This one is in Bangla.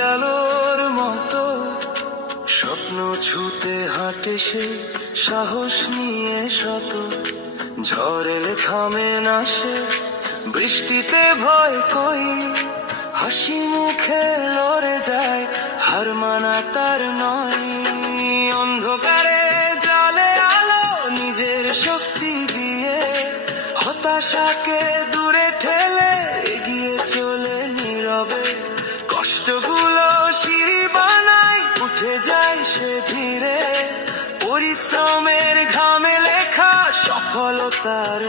আলোর মতো স্বপ্ন ছুতে হাঁটে সে, সাহস নিয়ে শত। ঝড় এলে থামে না সে, বৃষ্টিতে ভয় কই, হাসি মুখে লড়ে যায়, হার মানা তার নয়। অন্ধকারে জ্বলে আলো নিজের শক্তি দিয়ে, হতাশাকে দূরে ঠেলে এগিয়ে চলে নীরবে। কষ্টগুলো সিঁড়ি বানায়, উঠে যায় সে ধীরে, পরিশ্রমের ঘামে লেখা সফলতার